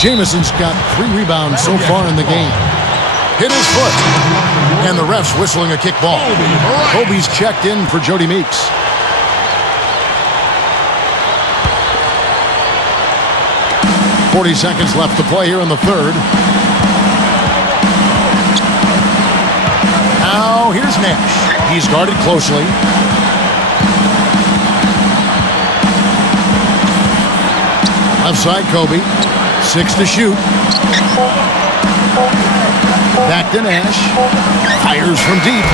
Jamison's got 3 rebounds so far in the game. Hit his foot. And the ref's whistling a kick ball. Kobe's checked in for Jody Meeks. .40 seconds left to play here in the third. Now here's Nash. He's guarded closely. Left side, Kobe. 6 to shoot. Back to Nash. Fires from deep.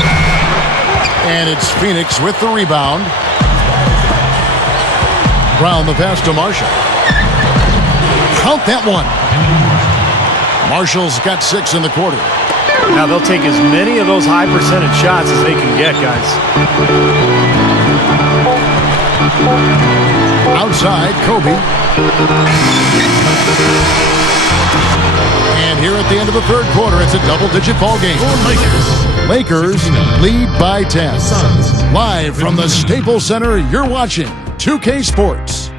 And it's Phoenix with the rebound. Brown the pass to Marshall. Count that one. Marshall's got 6 in the quarter. Now they'll take as many of those high percentage shots as they can get, guys. Outside, Kobe. And here at the end of the third quarter, it's a double-digit ball game. Lakers lead by 10. Live from the Staples Center, you're watching 2K Sports.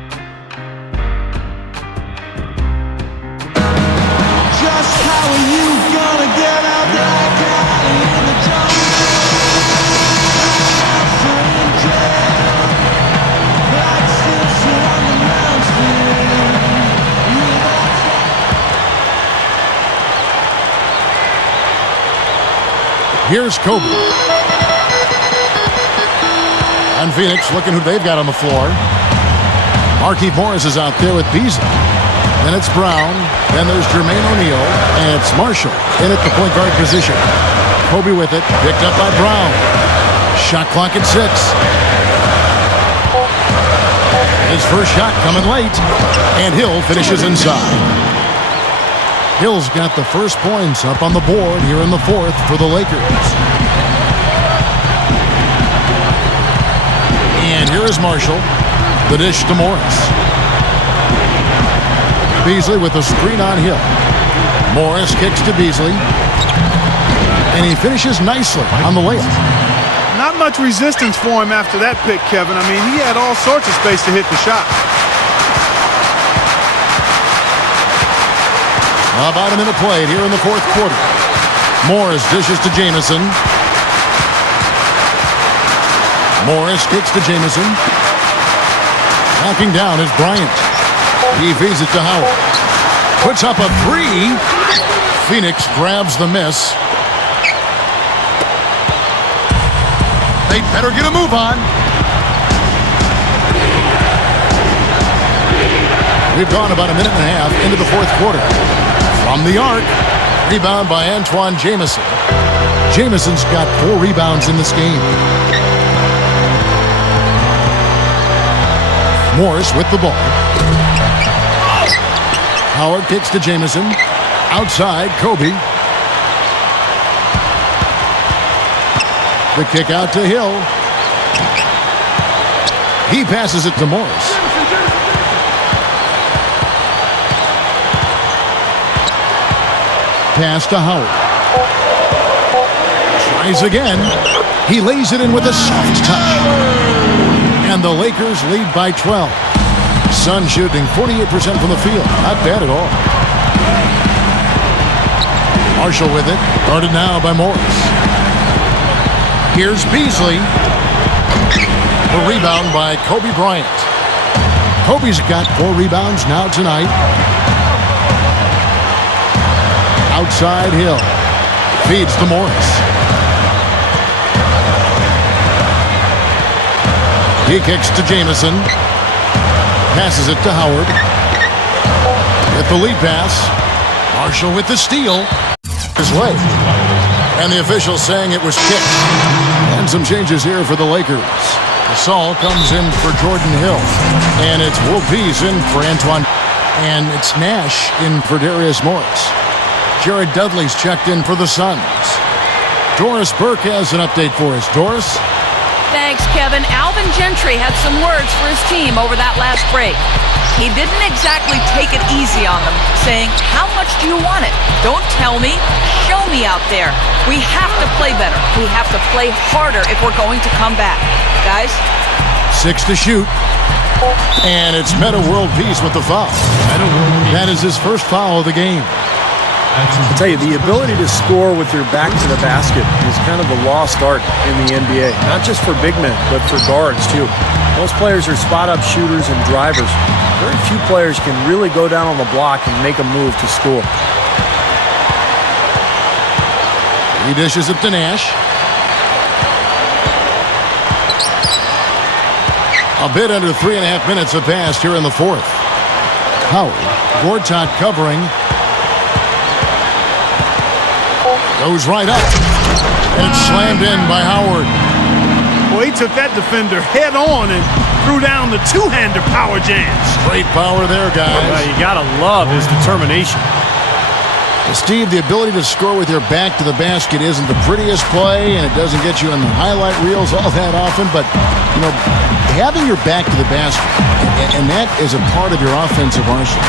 Just how are you gonna get out like out in the jungle? In jail, like Simpson on the mountain. Here's Kobe. And Phoenix looking who they've got on the floor. Markieff Morris is out there with Beasley. Then it's Brown. Then there's Jermaine O'Neal. And it's Marshall in at the point guard position. Kobe with it. Picked up by Brown. Shot clock at 6. His first shot coming late. And Hill finishes inside. Hill's got the first points up on the board here in the fourth for the Lakers. And here is Marshall. The dish to Morris. Beasley with a screen on Hill. Morris kicks to Beasley. And he finishes nicely on the layup. Not much resistance for him after that pick, Kevin. I mean, he had all sorts of space to hit the shot. About a minute played here in the fourth quarter. Morris dishes to Jamison. Morris kicks to Jamison. Knocking down is Bryant. He feeds it to Howard. Puts up a 3. Phoenix grabs the miss. They better get a move on. We've gone about a minute and a half into the fourth quarter. From the arc, rebound by Antoine Jamison. Jamison's got 4 rebounds in this game. Morris with the ball. Howard kicks to Jamison. Outside, Kobe. The kick out to Hill. He passes it to Morris. Pass to Howard. Tries again. He lays it in with a soft touch. And the Lakers lead by 12. Sun shooting 48% from the field. Not bad at all. Marshall with it. Guarded now by Morris. Here's Beasley. The rebound by Kobe Bryant. Kobe's got 4 rebounds now tonight. Outside Hill. Feeds to Morris. He kicks to Jamison. Passes it to Howard. With the lead pass. Marshall with the steal. His way. And the official saying it was kicked. And some changes here for the Lakers. Gasol comes in for Jordan Hill. And it's World Peace in for Antoine. And it's Nash in for Darius Morris. Jared Dudley's checked in for the Suns. Doris Burke has an update for us. Doris? Thanks, Kevin. Alvin Gentry had some words for his team over that last break. He didn't exactly take it easy on them, saying, "How much do you want it? Don't tell me. Show me out there. We have to play better. We have to play harder if we're going to come back. Guys?" 6 to shoot. And it's Meta World Peace with the foul. That is his first foul of the game. I'll tell you, the ability to score with your back to the basket is kind of a lost art in the NBA. Not just for big men, but for guards, too. Most players are spot-up shooters and drivers. Very few players can really go down on the block and make a move to score. He dishes it to Nash. A bit under 3.5 minutes have passed here in the fourth. Howard, Gortat covering. Goes right up. And it's slammed in by Howard. Well, he took that defender head on and threw down the two-hander power jam. Great power there, guys. You gotta love his determination. Steve, the ability to score with your back to the basket isn't the prettiest play, and it doesn't get you in the highlight reels all that often, but, you know, having your back to the basket, and that is a part of your offensive arsenal,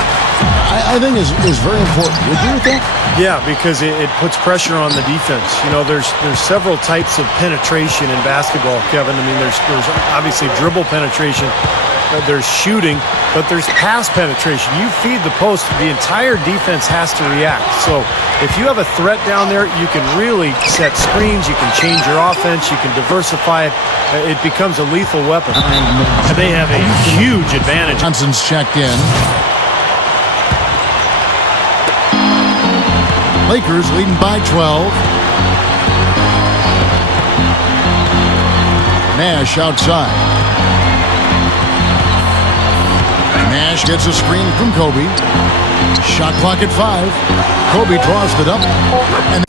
I think is very important. Would you agree with that? Yeah, because it puts pressure on the defense. You know, there's several types of penetration in basketball, Kevin. I mean, there's obviously dribble penetration, there's shooting, but there's pass penetration. You feed the post, the entire defense has to react. So if you have a threat down there, you can really set screens, you can change your offense, you can diversify it. It becomes a lethal weapon. And they have a huge advantage. Johnson's checked in. Lakers leading by 12. Nash outside. Nash gets a screen from Kobe. Shot clock at 5. Kobe draws it up. And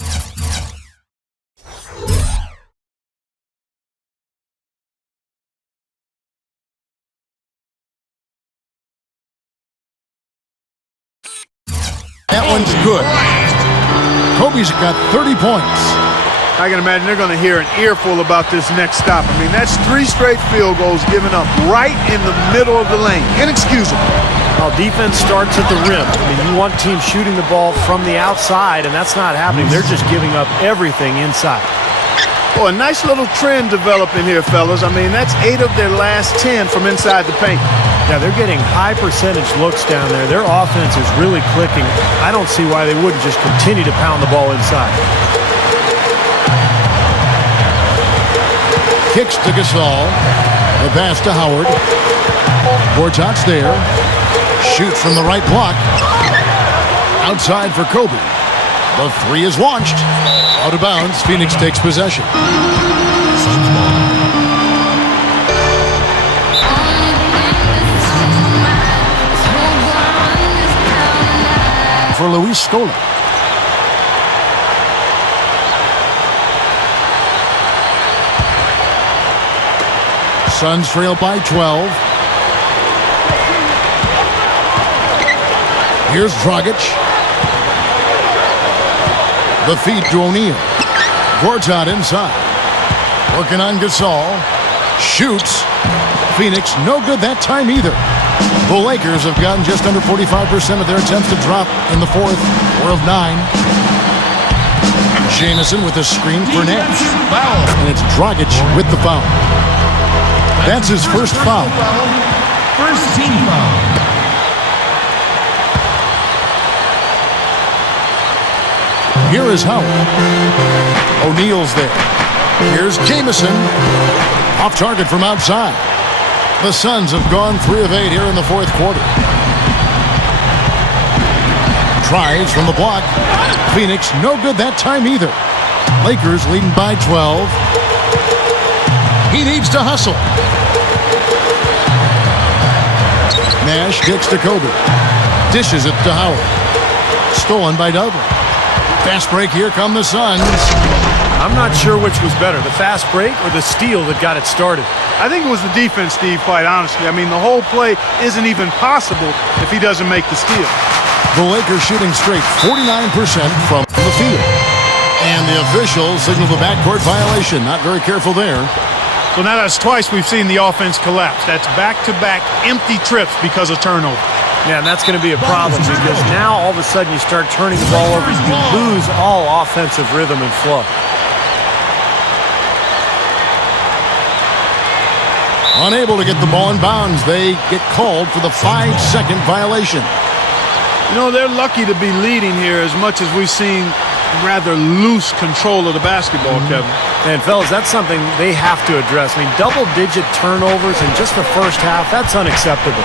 that one's good. Kobe's got 30 points. I can imagine they're going to hear an earful about this next stop. I mean, that's 3 straight field goals given up right in the middle of the lane. Inexcusable. Well, defense starts at the rim. I mean, you want teams shooting the ball from the outside, and that's not happening. They're just giving up everything inside. Oh, a nice little trend developing here, fellas. I mean, that's 8 of their last 10 from inside the paint. Yeah, they're getting high percentage looks down there. Their offense is really clicking. I don't see why they wouldn't just continue to pound the ball inside. Kicks to Gasol. The pass to Howard. Gortat's there. Shoots from the right block. Outside for Kobe. The 3 is launched. Out of bounds. Phoenix takes possession. For Luis Scola. Suns trail by 12. Here's Dragic. The feed to O'Neal. Gortat inside. Working on Gasol. Shoots. Phoenix no good that time either. The Lakers have gotten just under 45% of their attempts to drop in the fourth, 4 of 9. Jamison with a screen for Nash. Defensive foul. And it's Dragic with the foul. That's his first foul. First team foul. Here is Howard. O'Neal's there. Here's Jamison. Off target from outside. The Suns have gone 3 of 8 here in the fourth quarter. Tries from the block. Phoenix, no good that time either. Lakers leading by 12. He needs to hustle. Nash kicks to Kobe. Dishes it to Howard. Stolen by Dudley. Fast break, here come the Suns. I'm not sure which was better, the fast break or the steal that got it started. I think it was the defense, Steve, quite honestly. I mean, the whole play isn't even possible if he doesn't make the steal. The Lakers shooting straight 49% from the field. And the officials signal the backcourt violation. Not very careful there. So now that's twice we've seen the offense collapse. That's back-to-back empty trips because of turnover. Yeah, and that's going to be a problem because now all of a sudden you start turning the ball over, you lose all offensive rhythm and flow. Unable to get the ball in bounds. They get called for the 5-second violation. You know, they're lucky to be leading here as much as we've seen rather loose control of the basketball, Kevin. And, fellas, that's something they have to address. I mean, double-digit turnovers in just the first half, that's unacceptable.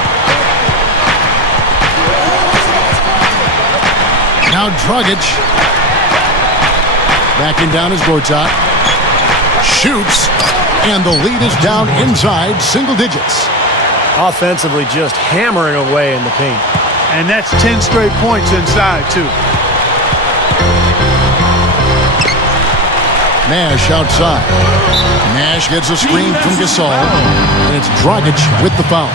Now Dragic. Backing down is Gortat. Shoots. And the lead is down inside single digits. Offensively, just hammering away in the paint. And that's 10 straight points inside, too. Nash outside. Nash gets a screen from Gasol. And it's Dragic with the foul.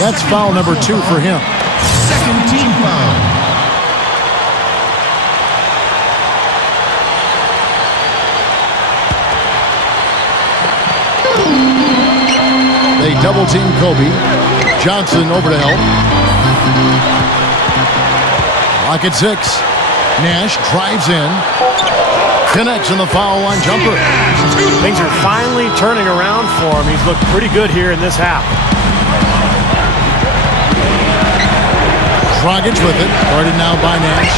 That's foul number 2 for him. Second team foul. They double-team Kobe. Johnson over to help. Lock at 6. Nash drives in. Connects in the foul line jumper. Things are finally turning around for him. He's looked pretty good here in this half. Dragic with it. Guarded now by Nash.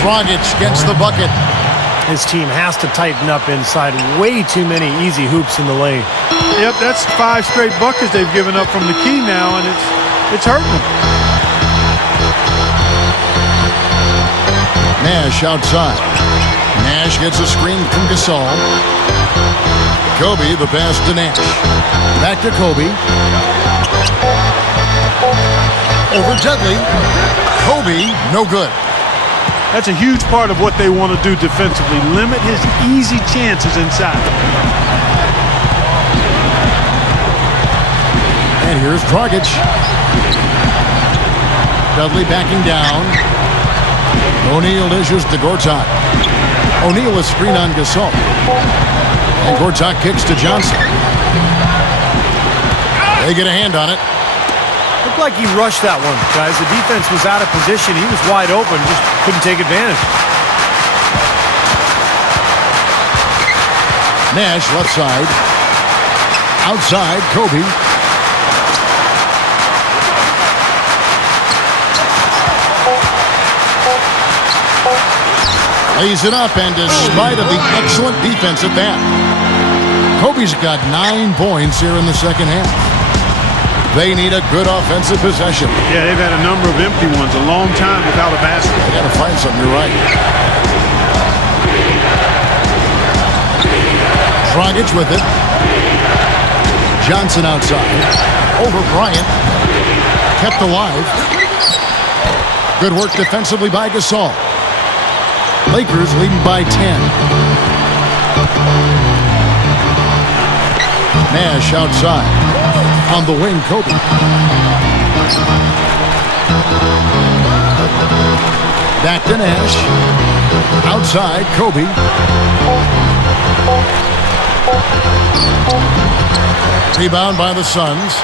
Dragic gets the bucket. His team has to tighten up inside. Way too many easy hoops in the lane. Yep, that's 5 straight buckets they've given up from the key now, and it's hurting them. Nash outside. Nash gets a screen from Gasol. Kobe, the pass to Nash. Back to Kobe. Over Dudley. Kobe, no good. That's a huge part of what they want to do defensively. Limit his easy chances inside. And here's Dragic. Dudley backing down. O'Neal dishes to Gortat. O'Neal is screen on Gasol. And Gortat kicks to Johnson. They get a hand on it. Looked like he rushed that one, guys. The defense was out of position. He was wide open, just couldn't take advantage. Nash left side. Outside, Kobe. Lays it up, and despite of the excellent defense at that, Kobe's got 9 points here in the second half. They need a good offensive possession. Yeah, they've had a number of empty ones, a long time without a basket. They got to find something, you're right. Dragic with it. Johnson outside. Over Bryant. Kept alive. Good work defensively by Gasol. Lakers leading by 10. Nash outside. On the wing, Kobe. Back to Nash. Outside, Kobe. Rebound by the Suns.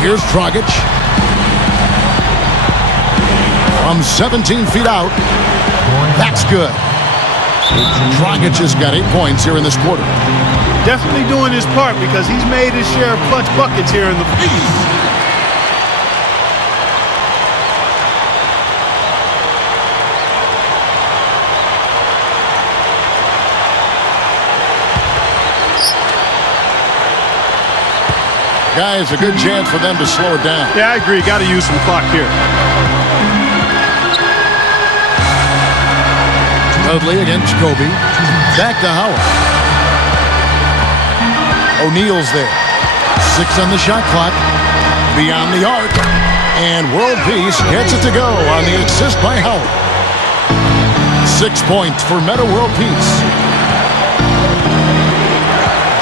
Here's Dragic. from 17 feet out. That's good. Dragic has got 8 points here in this quarter. Definitely doing his part because he's made his share of clutch buckets here in the league. Guys, a good chance for them to slow it down. Yeah, I agree. Got to use some clock here. Dudley against Kobe. Back to Howard. O'Neal's there. 6 on the shot clock. Beyond the arc. And World Peace gets it to go on the assist by Howard. 6 points for Meta World Peace.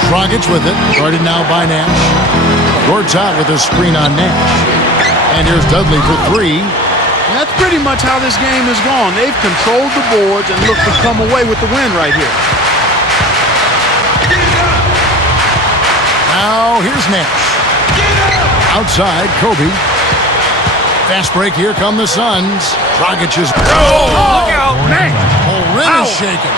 Dragic with it. Guarded now by Nash. Gortat with a screen on Nash. And here's Dudley for 3. And that's pretty much how this game has gone. They've controlled the boards and look to come away with the win right here. Now here's Nash. Outside, Kobe. Fast break, here come the Suns. Dragic is... Look out, man! Whole rim is shaking.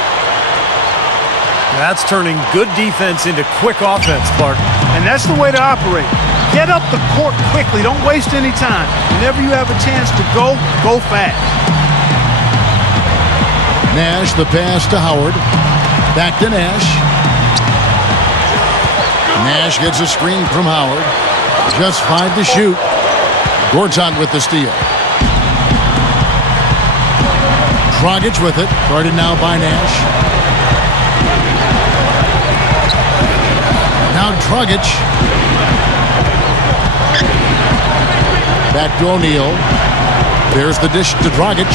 That's turning good defense into quick offense, Clark. And that's the way to operate. Get up the court quickly. Don't waste any time. Whenever you have a chance to go, go fast. Nash, the pass to Howard. Back to Nash. Nash gets a screen from Howard. Just 5 to shoot. Gortat with the steal. Dragic with it. Guarded now by Nash. Now Dragic. Back to O'Neal. There's the dish to Dragic.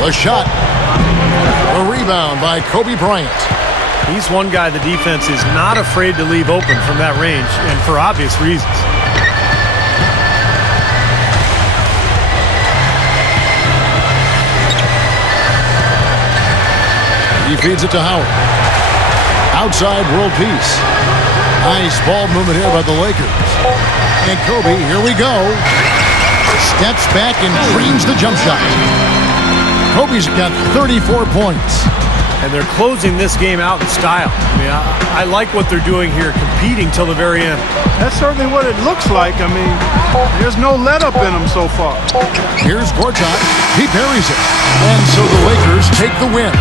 The shot. A rebound by Kobe Bryant. He's one guy the defense is not afraid to leave open from that range, and for obvious reasons. He feeds it to Howard. Outside, World Peace. Nice ball movement here by the Lakers. And Kobe, here we go. Steps back and drains the jump shot. Kobe's got 34 points. And they're closing this game out in style. I mean, I like what they're doing here, competing till the very end. That's certainly what it looks like. I mean, there's no let-up in them so far. Here's Gortat. He parries it. And so the Lakers take the win.